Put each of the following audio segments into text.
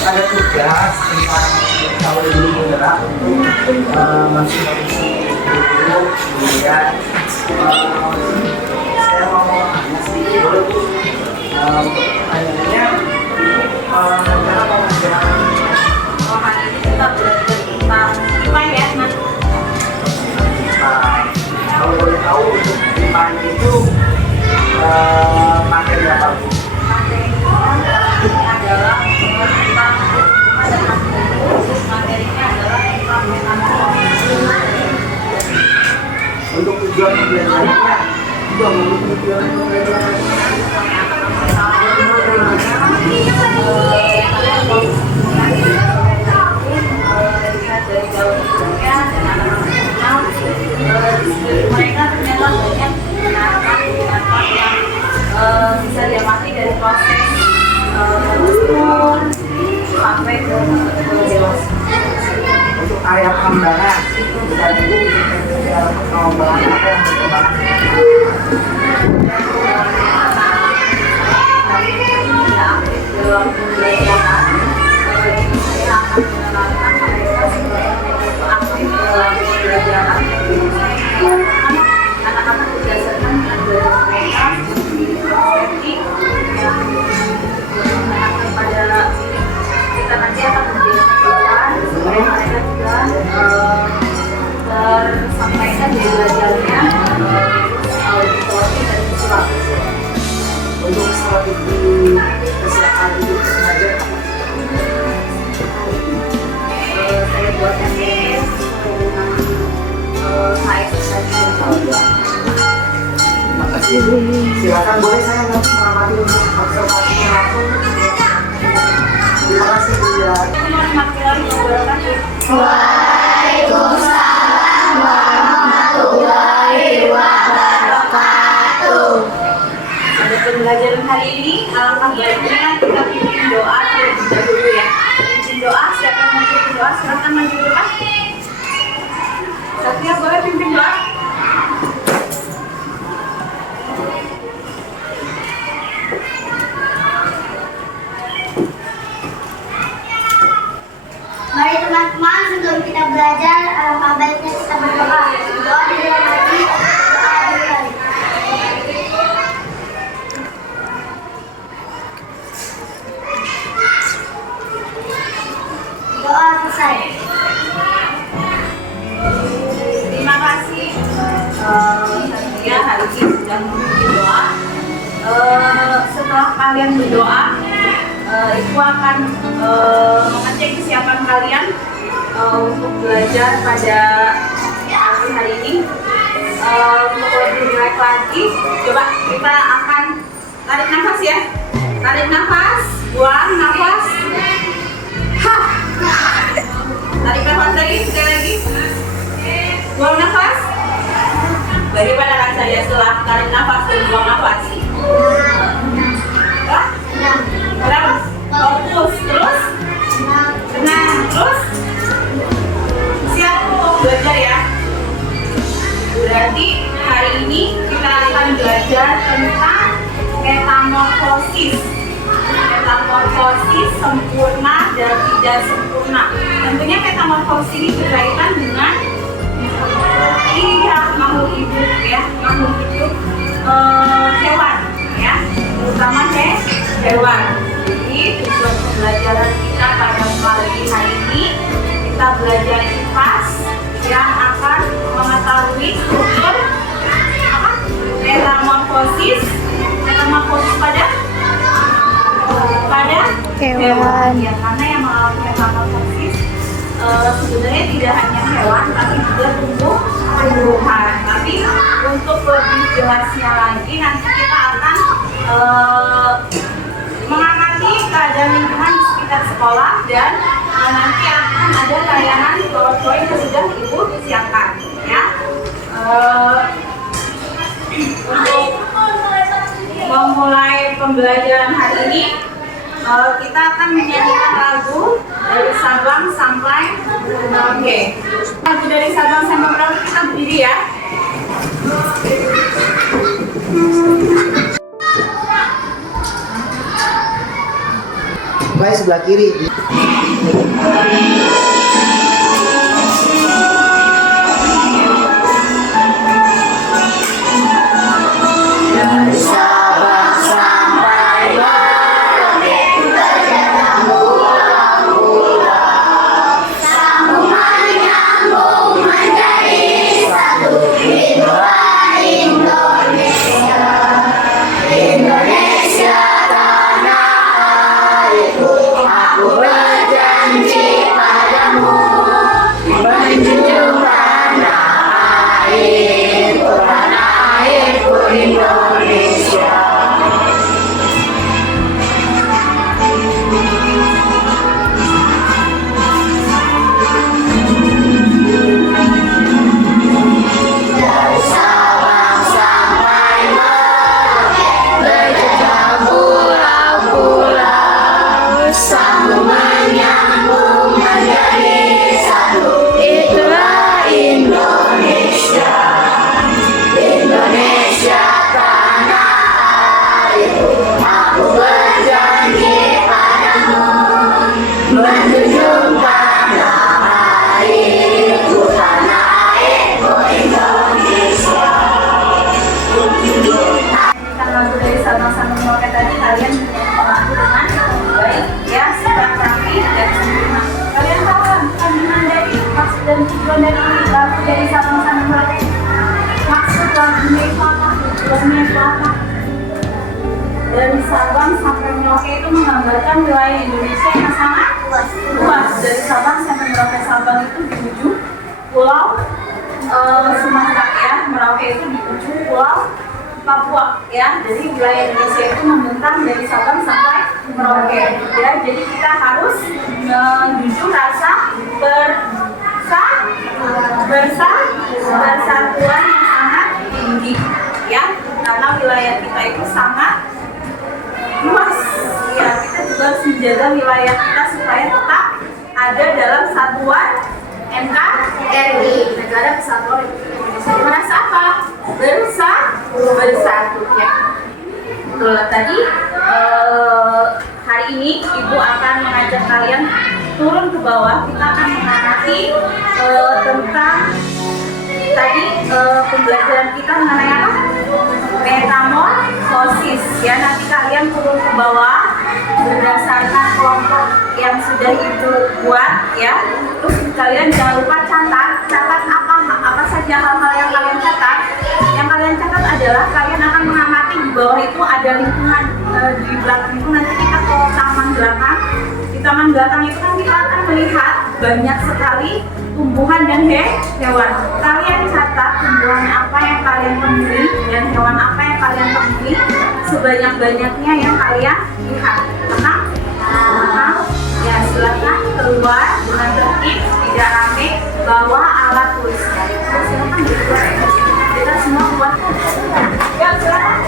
ada tugas tentang kalau dulu bergerak untuk masih mengisi guru, kemudian saya mau tanya sedikit dulu untuk pertanyaannya rencana mau menjelaskan hari ini kita belajar tentang IPA ya, Mas. kalau boleh tahu untuk IPA itu materi apa Bu? Materinya adalah tentang materinya adalah tentang Untuk tujuan pembelajarannya juga memiliki tujuan pembelajaran. Mereka ternyata banyak menggunakan yang bisa diamati dari proses sampai ke dewasa. Untuk area pengembangan dan ibu bisa pengembangan apa yang berkembang? Dalam pembelajaran saya akan menerapkan mereka sebagai aktif dalam pembelajaran. Anak-anak berdasarkan belajar mereka seperti yang menerapkan pada kita nanti akan menjadikan supaya mereka juga tersampaikan di belajarnya auditori dan visual. Untuk strategi kesehatan hidup pengajar Saya buat MBS terima kasih. Silakan boleh saya mengamati untuk observasinya langsung. Terima kasih Bu ya. Waalaikumsalam warahmatullahi wabarakatuh. Pada pembelajaran hari ini, alangkah baiknya kita pimpin doa terlebih dahulu ya. Pimpin doa, siapa yang mau pimpin doa, silakan maju ke depan. Satria boleh pimpin doa? Mari teman-teman, sebelum kita belajar, alangkah baiknya kita berdoa. Doa di dalam hati, doa di hati. Doa selesai. Terima kasih Satria hari ini sudah memimpin doa. Setelah kalian berdoa, Ibu akan mengecek kesiapan kalian untuk belajar pada hari ini. Untuk lebih baik lagi, coba kita akan tarik nafas ya. Tarik nafas, buang nafas. Hah. Tarik nafas lagi, sekali lagi. Buang nafas. Bagaimana rasanya setelah tarik nafas dan buang nafas? Hah? Berapa? Fokus. Terus? Tenang. Terus? Siap untuk belajar ya? Berarti hari ini kita akan belajar tentang metamorfosis. Metamorfosis sempurna dan tidak sempurna. Tentunya metamorfosis ini berkaitan dengan makhluk hidup ya, makhluk hidup hewan ya, terutama hewan. Jadi tujuan pembelajaran kita pada pagi hari ini kita belajar IPAS yang akan mengetahui struktur apa? Metamorfosis pada hewan. Ya, karena yang mengalami metamorfosis sebenarnya tidak hanya hewan tapi juga tumbuhan. Tapi untuk lebih jelasnya lagi nanti kita akan mengamati keadaan lingkungan di sekitar sekolah dan nanti akan ada layanan PowerPoint yang sudah Ibu siapkan ya. Untuk memulai pembelajaran hari ini kita akan menyanyikan lagu dari Sabang sampai Merauke. Lagu dari Sabang sampai Merauke kita berdiri ya. mulai sebelah kiri. Sama-sama Merauke tadi kalian mengaku dengan baik ya, sikap rapi dan sempurna. Kalian tahu kan kandungan dari maksud dan tujuan dari lagu dari sama-sama Merauke? Maksud lagunya itu apa? Tujuannya itu apa? Dari Sabang sampai Merauke itu menggambarkan wilayah Indonesia yang sangat luas. Dari Sabang sampai Merauke. Sabang itu di ujung pulau Sumatera ya, Merauke itu di ujung pulau Papua ya. Jadi wilayah Indonesia itu membentang dari Sabang sampai Merauke ya. Jadi kita harus menjunjung rasa bersatuan yang sangat tinggi ya, karena wilayah kita itu sangat luas ya. Kita juga harus menjaga wilayah kita supaya tetap ada dalam satuan NKRI, Negara Kesatuan Republik Indonesia. Merasa apa? Bersatu ya. Tadi hari ini Ibu akan mengajak kalian turun ke bawah. Kita akan mengamati tentang tadi pembelajaran kita mengenai apa? Metamorfosis ya. Nanti kalian turun ke bawah berdasarkan kelompok yang sudah Ibu buat ya. Terus kalian jangan lupa catat apa saja hal-hal yang kalian catat. Yang kalian catat adalah kalian akan mengamati di bawah itu ada lingkungan, di belakang itu nanti kita ke taman belakang. Di taman belakang itu kan kita akan melihat banyak sekali tumbuhan dan hewan. Kalian catat tumbuhan apa yang kalian temui dan hewan apa yang kalian temui sebanyak-banyaknya yang kalian lihat. Tenang? Ya, silakan keluar dengan tertib, tidak rame, bawa alat tulisnya. Silakan keluar ya. Kita semua keluar. Ya, silakan.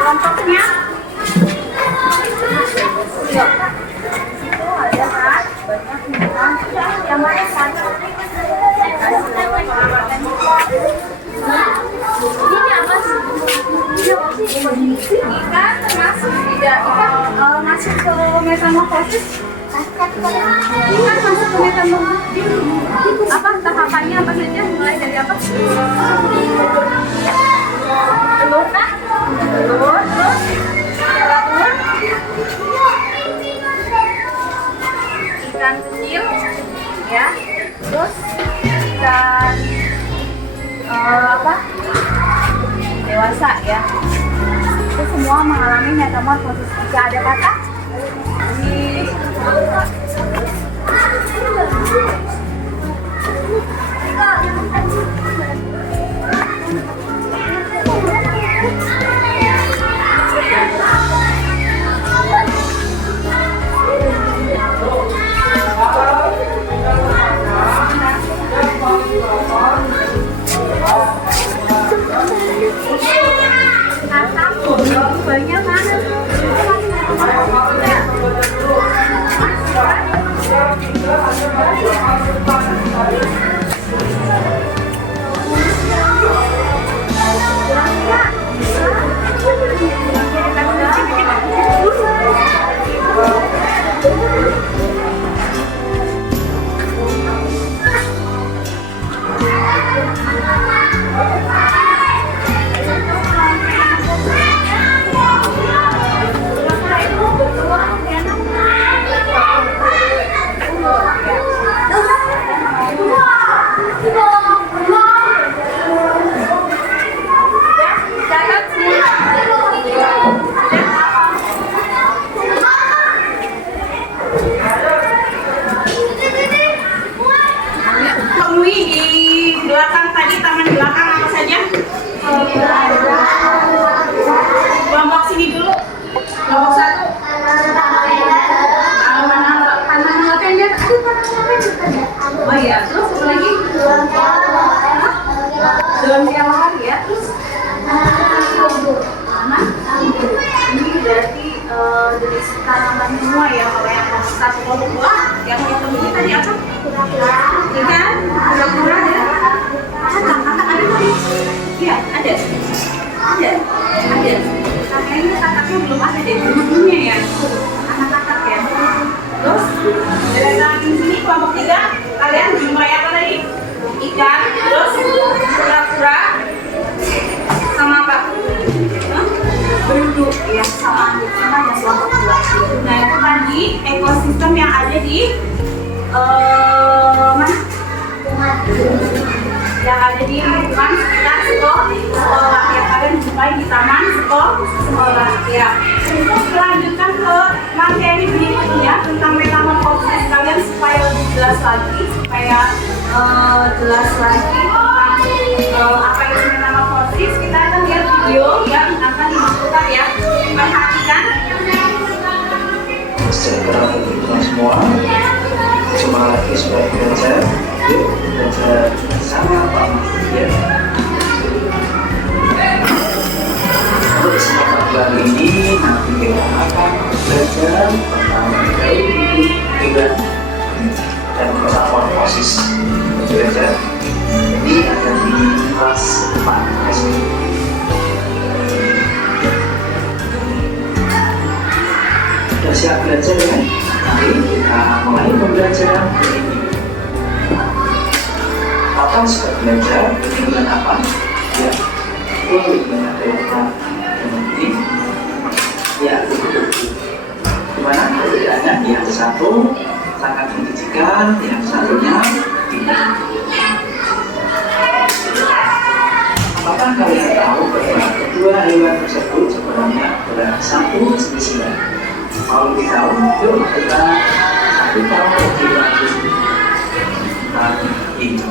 Kelompoknya ada kan banyak tumbuhan yang mana satu ini apa sih? Ini kan termasuk tidak masuk ke metamorfosis. Kan masuk ke metamorfosis apa tahapannya apa saja, mulai dari apa? Telur kan? Telur, terus telur, ikan kecil, ya, terus ikan apa? Dewasa ya. Itu semua mengalami metamorfosis. Jika ada kata di banyak mana? Kelompok sini dulu. Kelompok 1. Tanaman apa yang lihat? Oh iya, terus apa lagi? Dalam siapa lagi ya? Terus tanaman. Ini berarti dari tanaman semua ya. Kalau yang satu kelompok 2, yang hitam ini tadi apa? Ikan, kura-kura ya. Ada tadi? Iya, ada. Kayaknya kakaknya belum ada deh, belumnya ya. Anak-anak ya. Terus dari lagi sini kelompok 3, kalian jumpai apa tadi? Ikan, terus kura-kura, sama apa? Berudu, ya sama yang kelompok 2. Nah itu tadi ekosistem yang ada di mana? Yang ada di lingkungan sekitar sekolah ya, kalian jumpai di taman sekolah ya. Untuk melanjutkan ke materi berikutnya tentang metamorfosis kalian supaya lebih jelas lagi, tentang apa itu metamorfosis, kita akan lihat video yang akan dimasukkan ya. Perhatikan. Sejahtera untuk kita semua. Jumpa lagi supaya belajar. Yuk belajar sama Pak Mahfud ya. Untuk kesempatan kali ini nanti kita akan belajar tentang teori hidup dan metamorfosis. Belajar ini ada di kelas 4 SD. Sudah siap belajar ya? Mari kita mulai pembelajaran ini. Kapan sudah belajar dengan apa? Ya, dengan data ini. Ya, gimana perbedaannya? Yang satu sangat menjijikan, yang satunya tidak. Apakah kalian tahu bahwa kedua hewan tersebut sebenarnya adalah satu jenis hewan? Kalau lebih tahu, yuk kita satu tahu lebih lanjut tentang ini.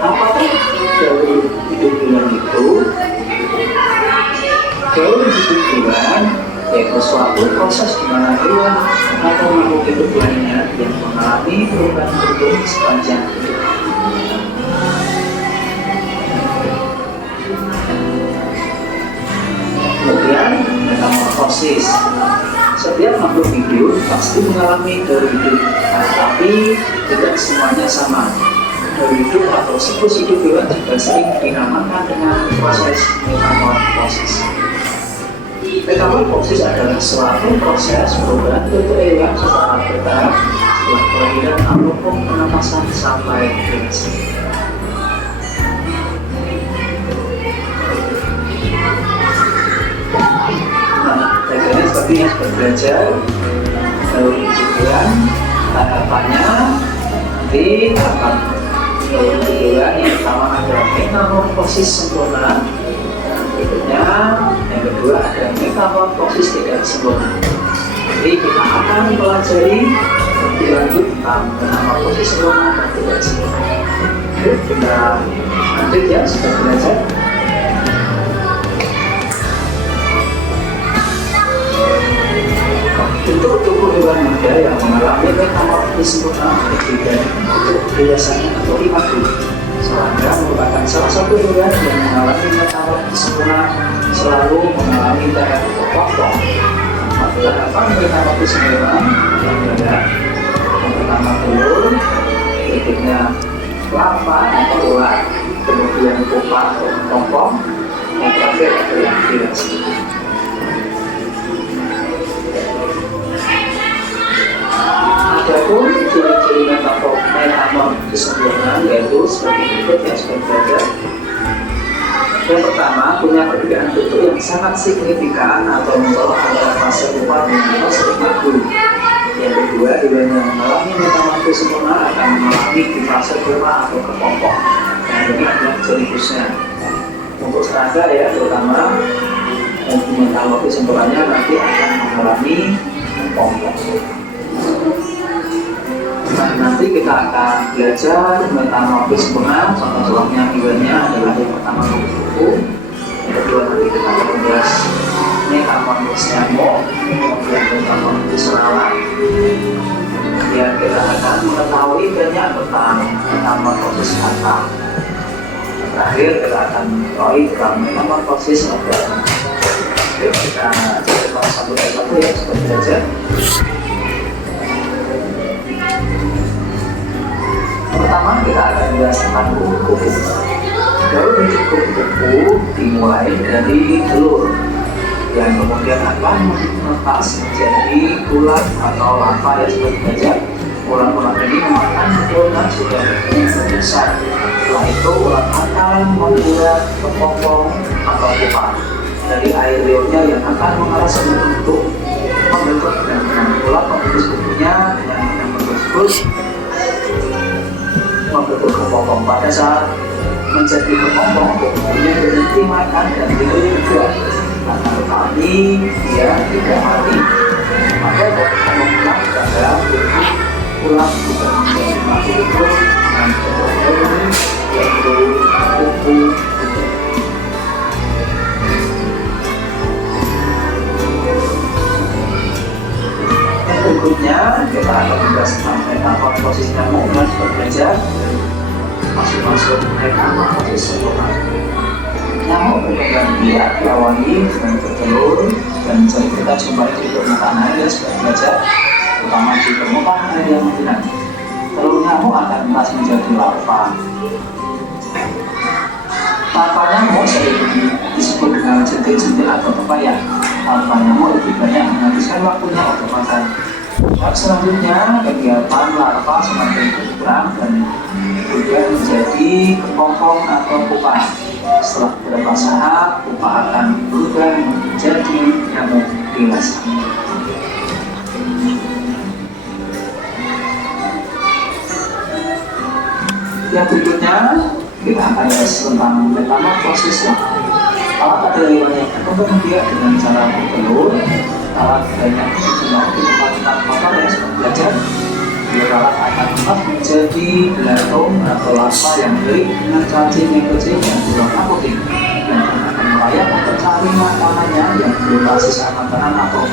Apakah teori hidup hewan itu? Teori hidup hewan yaitu suatu proses di mana hewan atau makhluk hidup lainnya yang mengalami perubahan bentuk sepanjang hidup. Kemudian metamorfosis. Setiap makhluk hidup pasti mengalami teori hidup, tapi tidak semuanya sama. hidup atau siklus hidup hewan juga sering dinamakan dengan proses metamorfosis. Metamorfosis adalah suatu proses perubahan bentuk hewan secara bertahap setelah kelahiran ataupun penapasan sampai dewasa. Nah, bagiannya seperti yang sudah belajar, lalu kemudian tahapannya nanti tahapan kedua yang pertama adalah metamorfosis sempurna, berikutnya yang kedua ada metamorfosis tidak sempurna. Jadi kita akan mempelajari lebih lanjut tentang metamorfosis sempurna dan tidak sempurna. Oke, kita lanjut ya, sudah belajar. Bentuk tubuh hewan muda yang mengalami metamorfosis sempurna berbeda dengan bentuk dewasanya atau immatur. Serangga merupakan salah satu hewan yang mengalami metamorfosis sempurna, selalu mengalami tahap potong. Tahapan metamorfosis hewan adalah yang pertama telur, berikutnya larva atau ular, kemudian pupa atau kepompong, yang terakhir adalah dewasa. Adapun ciri-ciri metamorfosis sempurna yaitu seperti berikut yang sudah belajar. Yang pertama, punya perbedaan bentuk yang sangat signifikan atau mencolok antara fase pupa dengan fase immatur. Yang kedua, hewan yang mengalami metamorfosis sempurna akan mengalami di fase pupa atau kepompong. Yang ini adalah ciri khususnya. Untuk serangga ya, terutama metamorfosis sempurnanya nanti akan mengalami kepompong. Nah, nanti kita akan belajar metamorfosis sempurna. Contoh-contohnya hewannya adalah yang pertama kupu-kupu, yang kedua nanti kita akan membahas metamorfosis nyamuk, kemudian metamorfosis lalat. Kemudian kita akan mengetahui banyak tentang metamorfosis kata. Terakhir kita akan mengetahui tentang metamorfosis organ. Kita coba satu persatu ya, sudah belajar. Pertama kita akan membahas tentang kupu-kupu. Daur bentuk kupu-kupu dimulai dari telur yang kemudian akan menetas menjadi ulat atau larva yang sudah belajar. Ulat-ulat ini memakan keturunan sudah besar. Setelah itu ulat akan membuat kepompong atau pupa dari air liurnya yang akan mengarah untuk membentuk dan ulat membentuk kupunya dengan membentuk membentuk kepompong. Pada saat menjadi kepompong, kemudian berhenti makan dan tidur juga. Karena tetapi dia tidak mati, maka kepompong pada ulang juga menjadi mati itu dengan kepompong yaitu kupu. Berikutnya kita akan membahas tentang metamorfosis nyamuk dan belajar masuk metamorfosis sempurna. Nyamuk berkembang biak diawali dengan bertelur dan kita jumpai di permukaan air ya, sudah belajar terutama di permukaan air yang menghilang. Telur nyamuk akan menetas menjadi larva. Larva nyamuk sering disebut dengan jentik-jentik atau pepaya. Larva nyamuk lebih banyak menghabiskan waktunya untuk makan. Selanjutnya kegiatan larva semakin berkurang dan kemudian menjadi kepompong atau pupa. Setelah beberapa saat pupa akan berubah menjadi nyamuk dewasa. Yang berikutnya kita akan bahas tentang metamorfosis lalat. Lalat adalah hewan yang berkembang biak dengan cara bertelur. Lalat banyak berjumlah di tempat kotor yang sudah belajar. Lalat akan tetap menjadi belatung atau larva yang berik dengan cacing yang kecil dan berwarna putih dan akan melayang untuk cari makanannya yang berupa sisa makanan atau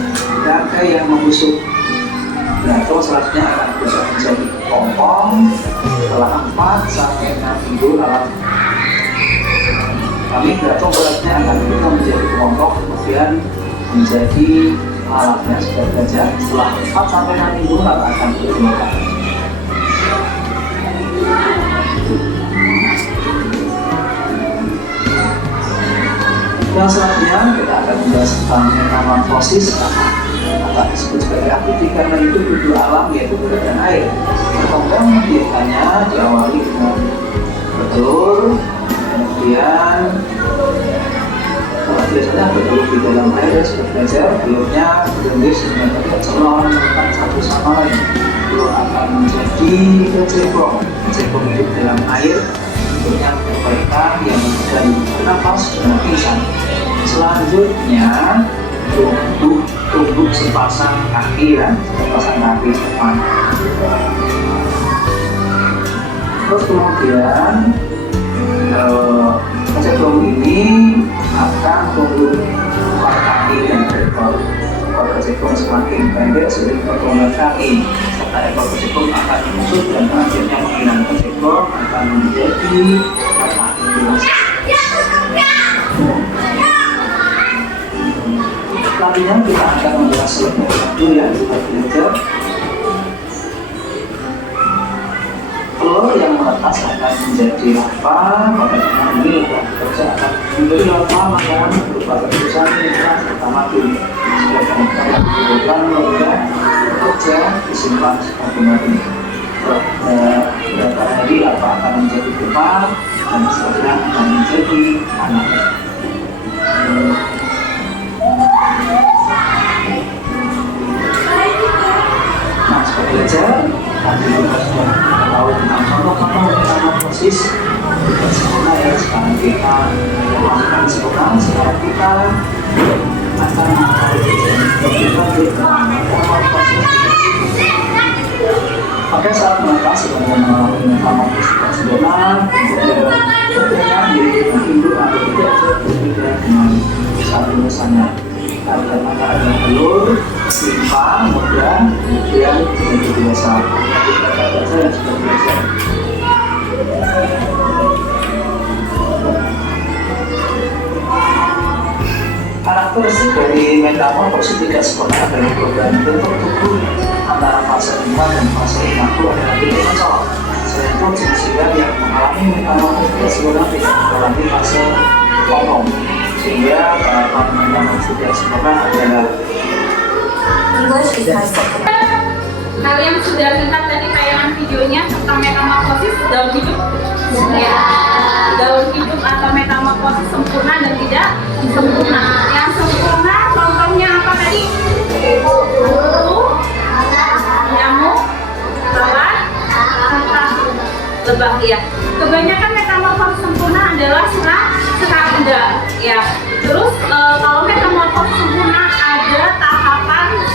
bangkai yang membusuk. Belatung selanjutnya akan berubah menjadi kepompong setelah 4 sampai 6 minggu lalat. Kami belatung beratnya akan berubah menjadi kepompong kemudian menjadi lalatnya sudah belajar. Setelah 4 sampai 6 minggu lalat akan berubah. Dan selanjutnya kita akan membahas tentang metamorfosis atau disebut sebagai aktiviti karena itu tubuh alam yaitu udara dan air. Pertemuan biasanya diawali dengan betul, kemudian biasanya betul di dalam air dan sudah belajar belumnya berhenti sebenarnya tidak celon menekan satu sama lain. Belum akan menjadi kecebong hidup dalam air bentuknya perbaikan yang dari bernafas dengan pingsan. Selanjutnya tubuh sepasang kaki depan. Terus kemudian kecebong ini akan tumbuh empat kaki dan ekor kecebong semakin pendek seiring perkembangan kaki serta ekor kecebong akan menyusut dan akhirnya penggunaan kecebong akan menjadi empat kaki dewasa. Selanjutnya kita akan membahas lebih lanjut ya kita belajar telur yang menetas akan menjadi larva. Pada zaman ini lebat bekerja akan menjadi larva yang berupa terusan mitra serta mati. Sebagian yang dibutuhkan lebat bekerja disimpan sebagai mati. Beberapa hari larva akan menjadi pupa dan seterusnya akan menjadi anak. Nah, sebagai belajar tadi kita sudah tahu tentang contoh-contoh metamorfosis tidak sempurna ya. Sekarang kita melakukan sempurna sekarang kita akan metamorfosis. Maka saat menetas sebenarnya mengalami metamorfosis sempurna kemudian diri induk atau tidak berbeda dengan satu misalnya ada telur, limpa, muda, kemudian menjadi dewasa. Kita baca yang sudah biasa. Karakteristik dari metamorfosis tidak sempurna adalah perubahan bentuk tubuh antara fase limpa dan fase imago adalah tidak cocok. Selain itu, jenis yang mengalami metamorfosis tidak sempurna tidak mengalami fase potong. Sehingga metamorfosis tidak sempurna adalah kalian sudah lihat tadi tayangan videonya tentang metamorfosis daun hidup ya, daun hidup atau metamorfosis sempurna dan tidak sempurna. Yang sempurna contohnya apa tadi? Nyamuk, lalat, lebah ya. Kebanyakan metamorfosis sempurna adalah serangga ya. Terus kalau metamorfosis sempurna ada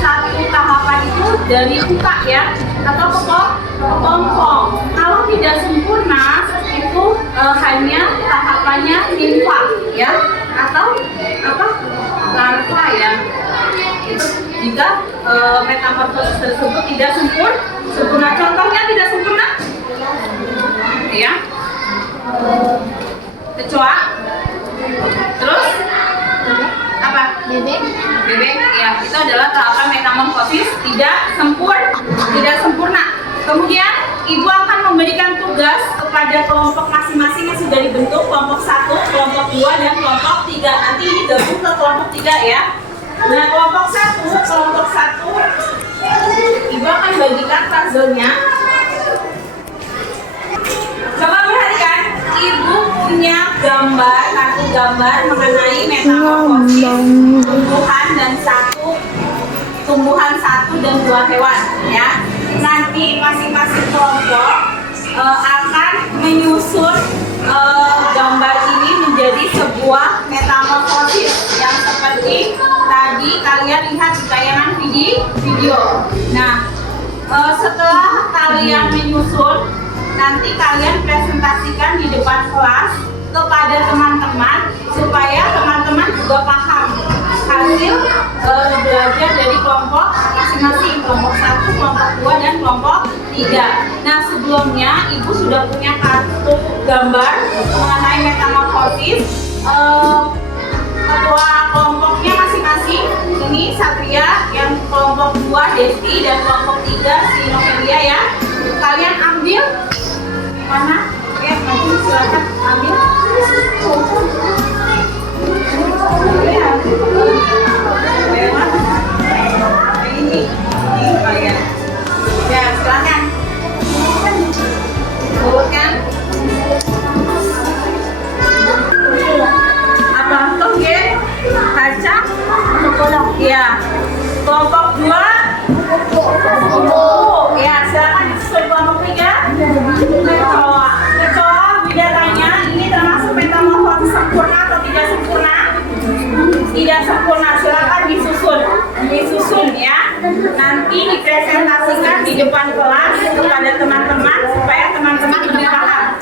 satu tahapan itu dari buka ya atau kepompong. Kalau tidak sempurna itu hanya tahapannya limfa ya atau apa larva ya. Itu jika metamorfosis tersebut tidak sempurna. Contohnya tidak sempurna ya, kecoa, terus apa? Bebek ya, itu adalah tahapan metamorfosis tidak sempurna. Kemudian ibu akan memberikan tugas kepada kelompok masing-masing yang sudah dibentuk, kelompok 1, kelompok 2, dan kelompok 3. Nanti ini gabung ke kelompok 3 ya. Nah, kelompok 1 ibu akan bagikan puzzle-nya. Coba perhatikan, ibu punya kartu gambar mengenai metamorfosis tumbuhan satu dan 2 hewan ya. Nanti masing-masing kelompok akan menyusun gambar ini menjadi sebuah metamorfosis yang seperti tadi kalian lihat di tayangan video. Nah, setelah kalian menyusun, nanti kalian presentasikan di depan kelas kepada teman-teman supaya teman-teman juga paham hasil belajar dari kelompok masing-masing, kelompok 1, kelompok 2, dan kelompok 3. Nah, sebelumnya ibu sudah punya kartu gambar mengenai metamorfosis. Ketua kelompoknya masing-masing, ini Satria, yang kelompok 2 Desti, dan kelompok 3 si Novelia ya. Kalian ambil mana? Oke, nanti silakan ambil. di depan kelas kepada teman-teman supaya teman-teman lebih paham.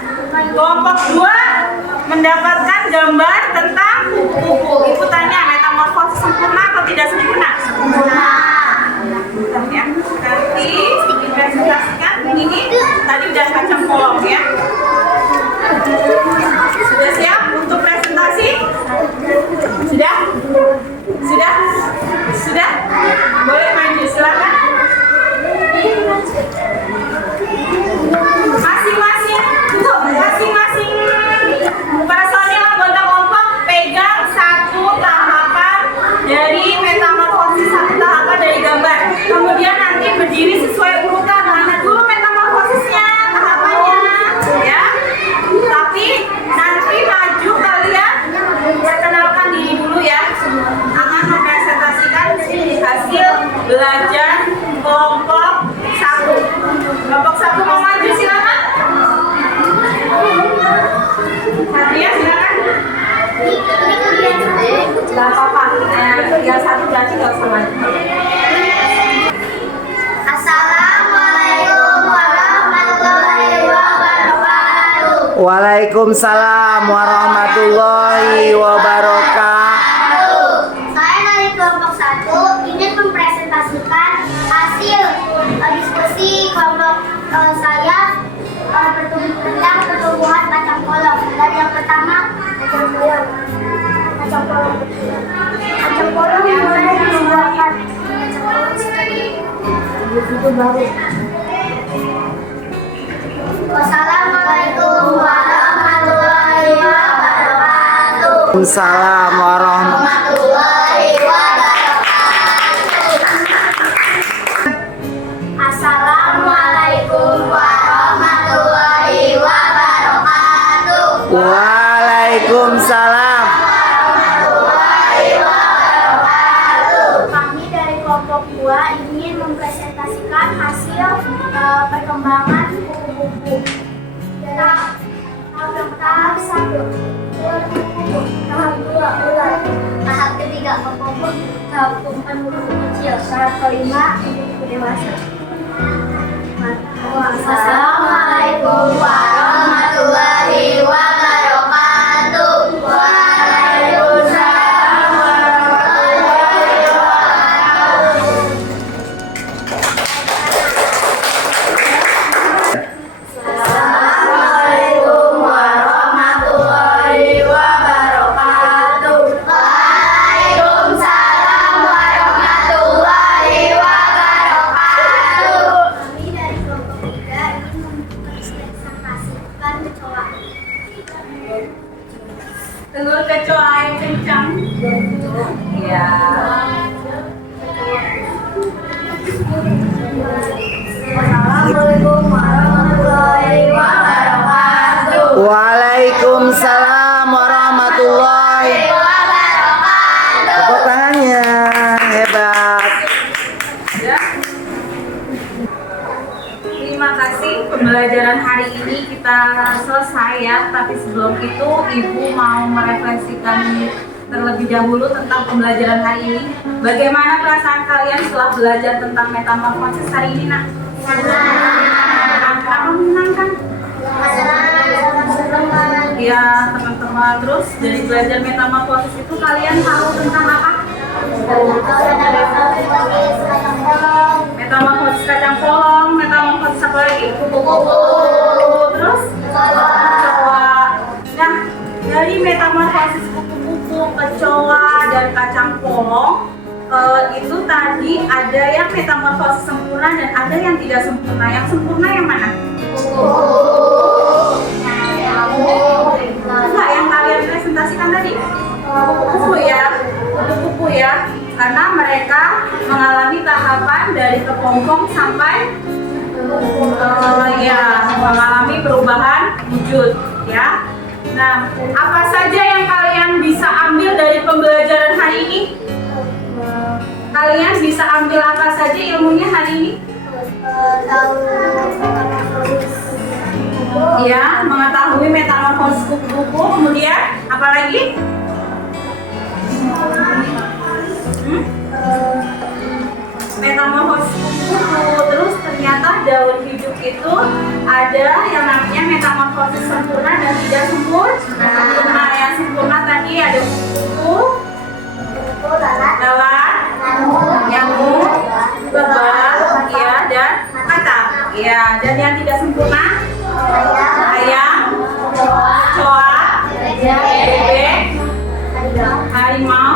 Kelompok 2 mendapatkan gambar tentang kupu-kupu. Ibu tanya, metamorfosis sempurna atau tidak sempurna? Sempurna. Ya, nanti dipresentasikan. Ini tadi udah kacang polong ya. Sudah siap untuk presentasi? Sudah? Sudah? Sudah? Boleh maju, silakan. Masing-masing personil anggota kelompok pegang satu tahapan dari metamorfosis, satu tahapan dari gambar. Kemudian nanti berdiri sesuai urutan, mana dulu metamorfosisnya, tahapannya, ya. Tapi nanti maju kalian perkenalkan diri dulu ya. Akan mempresentasikan hasil belajar kelompok 1. Kelompok 1 mau maju, silakan. Satria, silakan. Gak apa-apa, tinggal 1 berarti gak usah maju. Assalamualaikum warahmatullahi wabarakatuh. Waalaikumsalam warahmatullahi wabarakatuh. Saya dari kelompok 1 ingin mempresentasikan hasil diskusi kelompok saya tentang pertumbuhan kacang polong. Dan yang pertama, kacang polong. Kacang polong yang mulai dikembangkan. Kacang polong sebagai itu baru. Wassalamualaikum warahmatullahi wabarakatuh. Waalaikumsalam warahmatullahi Assalamualaikum warahmatullahi wabarakatuh. Waalaikumsalam. Kami dari kelompok 2 ingin mempresentasikan hasil perkembangan kupu-kupu. Tahap 1 kupu-kupu, tahap 2 ular, tahap ketiga kupu-kupu, tahap keempat kupu-kupu kecil, tahap kelima kupu-kupu dewasa. Assalamualaikum warahmatullahi wabarakatuh. Waalaikumsalam warahmatullahi wabarakatuh. Assalamualaikum warahmatullahi wabarakatuh. Waalaikumsalam warahmatullahi wabarakatuh. Kami dari kelompok 3 ingin mempresentasikan kecoa. Telur kecoa yang kencang. Iya. Assalamualaikum warahmatullahi wabarakatuh. Waalaikumsalam warahmatullahi wabarakatuh. Tepuk tangannya, hebat. Ya. Terima kasih, pembelajaran hari ini kita selesai ya. Tapi sebelum itu Ibu mau merefleksikan terlebih dahulu tentang pembelajaran hari ini. Bagaimana perasaan kalian setelah belajar tentang metamorfosis hari ini, Nak? Kenapa menyenangkan? Ya, teman-teman. Terus dari belajar metamorfosis itu kalian tahu tentang apa? Metamorfosis kacang polong, metamorfosis apa lagi? Kupu-kupu. Terus? Kecoa. Nah, dari metamorfosis kupu-kupu, kecoa, dan kacang polong itu tadi ada yang metamorfosis sempurna dan ada yang tidak sempurna. Yang sempurna yang mana? Enggak, yang kalian presentasikan tadi? Kupu-kupu ya, kupu-kupu ya. Karena mereka mengalami tahapan dari kepompong sampai ya mengalami perubahan wujud ya. Nah, apa saja yang kalian bisa ambil dari pembelajaran hari ini? Kalian bisa ambil apa saja ilmunya hari ini? Ya, mengetahui metamorfosis kupu-kupu. Kemudian apa lagi? Metamorfosis kupu-kupu. Terus ternyata itu ada yang namanya metamorfosis sempurna dan tidak sempurna. Yang sempurna tadi ada kuku, lalat, nyamuk, lebah, ya, dan katak. Ya, dan yang tidak sempurna ayam, kecoa, bebek, harimau.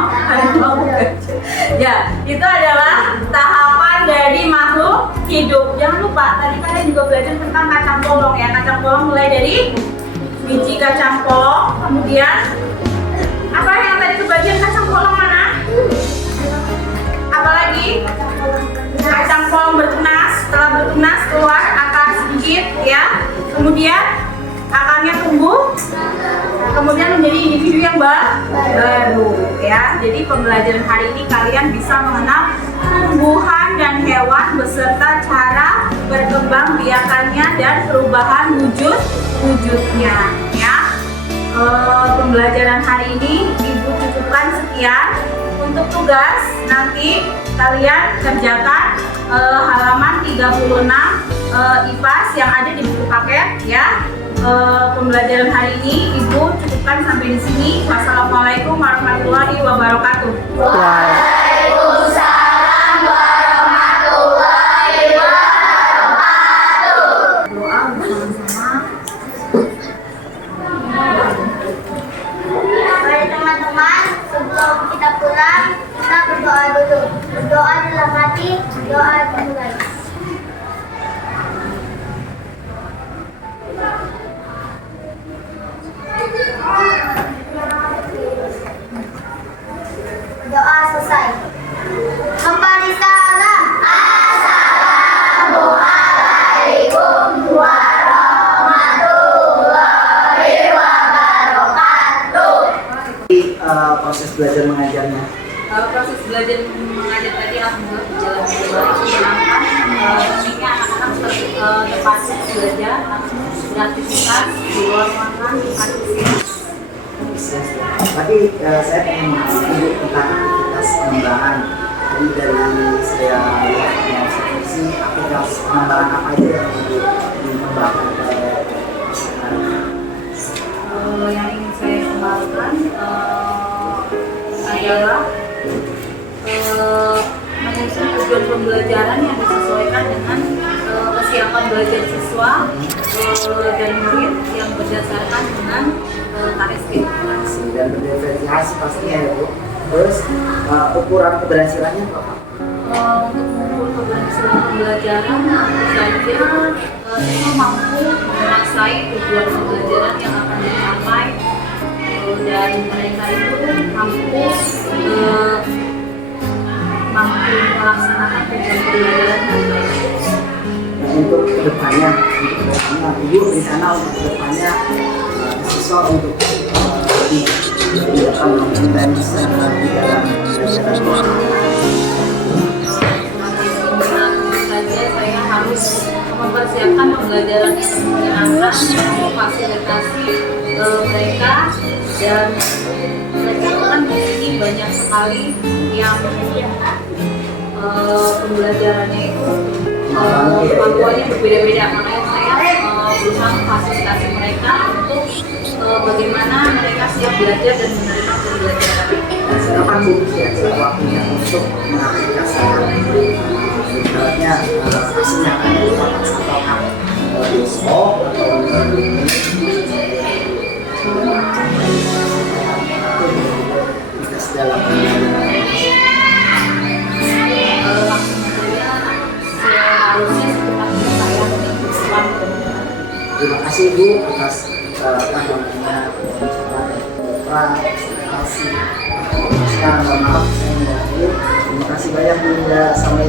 Ya, itu adalah tahapan dari makhluk hidup. Jangan lupa, tadi kalian juga belajar tentang kacang polong ya. Kacang polong mulai dari biji kacang polong, kemudian apa yang tadi kebagian kacang polong mana? Apalagi kacang polong bertunas, setelah bertunas keluar akar sedikit ya. Kemudian akarnya tumbuh, kemudian menjadi individu yang baru ya. Jadi pembelajaran hari ini kalian bisa mengenal tumbuhan dan hewan beserta cara berkembang biakannya dan perubahan wujudnya ya. Pembelajaran hari ini Ibu cukupkan sekian. Untuk tugas nanti kalian kerjakan halaman 36 IPAS yang ada di buku paket ya. Pembelajaran hari ini Ibu cukupkan sampai di sini. Wassalamualaikum warahmatullahi wabarakatuh. Waalaikumsalam warahmatullahi wabarakatuh. Doa bersama-sama. Mari teman-teman, sebelum kita pulang, kita berdoa dulu. Berdoa dalam hati, doa dimulai. Doa selesai. Memberi salam. Assalamualaikum warahmatullahi wabarakatuh. Proses belajar mengajarnya. Proses belajar mengajar tadi alhamdulillah berjalan dengan baik, menyenangkan. Tentunya anak-anak dapat belajar langsung beraktivitas di luar ruangan, antusias. Tapi saya ingin mengetahui tentang aktivitas pengembangan. Jadi dari saya lihat yang seperti aktivitas pengembangan apa aja yang dikembangkan pada Yang ingin saya kembangkan adalah menyusun tujuan pembelajaran yang disesuaikan dengan kesiapan belajar siswa dan murid yang berdasarkan dengan KSG dan berdiferensiasi pastinya ya Bu. Terus ukuran keberhasilannya apa? Untuk mengukur keberhasilan pembelajaran tentu saja siswa mampu menguasai tujuan pembelajaran yang akan dicapai dan mereka itu mampu melaksanakan tujuan pembelajaran dengan baik. Untuk kedepannya Ibu rencana untuk kedepannya siswa untuk lebih intens di dalam belajar. Saja saya harus mempersiapkan pembelajaran yang menyenangkan, memfasilitasi mereka, dan mereka kan di sini banyak sekali yang pembelajarannya itu kemampuannya berbeda-beda, makanya saya berusaha memfasilitasi mereka untuk bagaimana mereka siap belajar dan menerima pembelajaran. Kapan Bu siap waktunya untuk mengaplikasikan misalnya hasilnya akan dilakukan apakah besok atau tugas dalam Seharusnya sekitar saya minggu depan. Terima kasih Bu atas pandangannya, terima kasih. Sekarang mohon maaf saya mengganggu. Terima kasih banyak Bu. Sampai